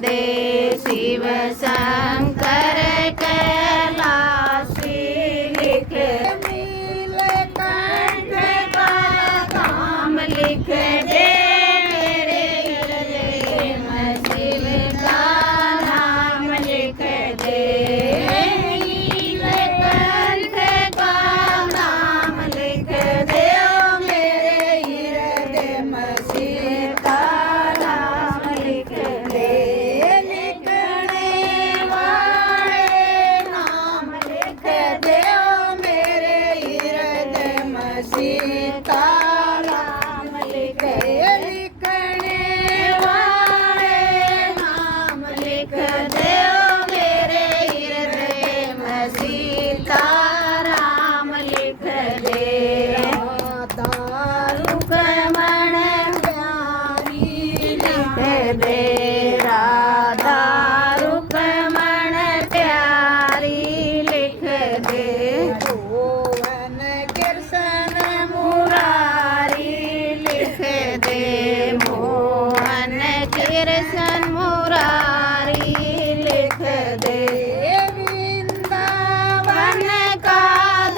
दे। शिव शंकर कैलाशी लिख नीलकंठ का धाम लिख दे। मेरे हृदय में शिव का नाम लिख दे। नीलकंठ का नाम लिख दे। मेरे हृदय में शिव का नाम लिख दे। लिखने वाले नाम लिख दे। मेरे हृदय में शिव का नाम लिख दे। लिखने वाले नाम लिख दे। मेरे हृदय में सीताराम लिख दे। रुक्मण प्यारी लिख दे। राधा रुक्मण प्यारी लिख दे। भुवन कृष्ण मुरारी लिख दे। मोहन कृष्ण मुरारी लिख दे। वृंदावन का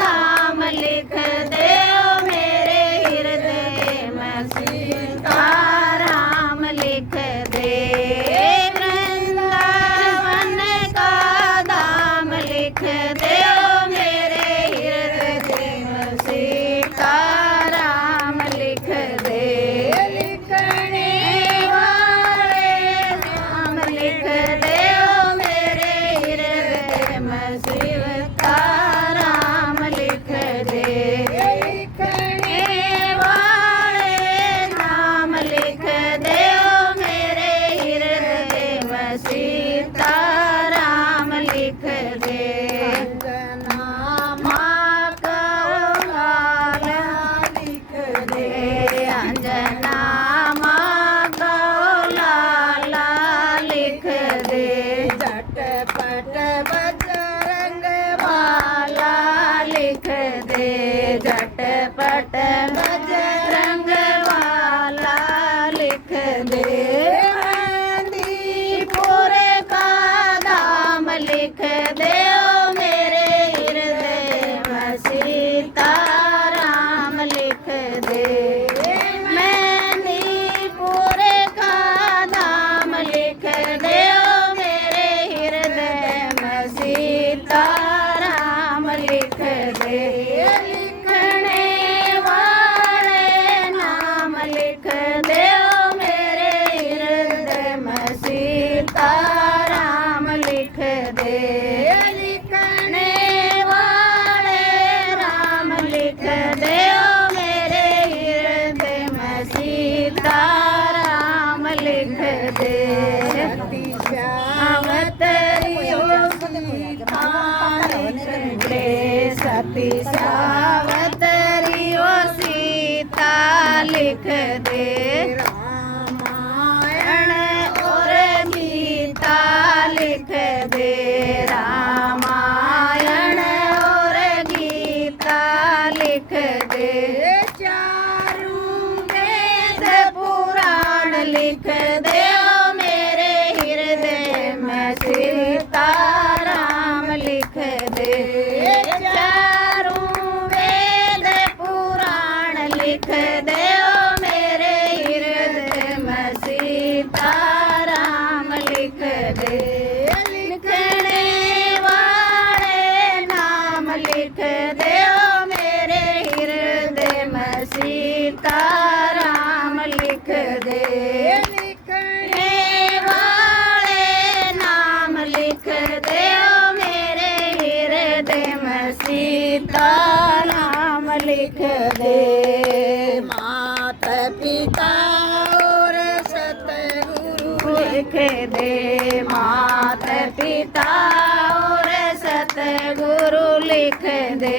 धाम लिख दे। मेरे हृदय में सीताराम लिख दे। वृंदावन का धाम लिख दे। मेरे हृदय में सीताराम लिख दे। लिखने वाले नाम लिख दे। मेरे हृदय में शिव का राम लिख दे। लिखने वाले नाम लिख दे। मेरे हृदय में सीताराम लिख दे। माँ का लाला लिख दे। अंजना माँ का लाला लिख दे। झटपट बजरंग वाला लिख दे। झटपट बजरंग वाला लिख दे। मंदीपुर का धाम लिख दे। मेरे हृदय में सीताराम लिख दे। मंदीपुर का धाम लिख दे। मेरे हृदय में सीताराम लिख दे। लिखने वाले नाम लिख दे। मेरे हृदय में सीताराम लिख दे। लिखने वाले राम लिख दे। मेरे हृदय में सीताराम लिख दे। सती सावतरी ओ सीता लिख दे। रामायण और गीता लिख दे। रामायण और गीता लिख दे। चारों वेद पुराण लिख दे। मेरे हृदय में सीताराम लिख दे। चारों वेद पुराण लिख दे। मेरे हृदय में सीताराम लिख दे। लिखने वाले नाम लिख दे। मेरे हृदय में सीताराम लिख दे। लिखने वाले नाम लिख दे। मेरे हृदय में सीताराम लिख दे। माता पिता और सतगुरु लिख दे। माता पिता और सतगुरु लिख दे।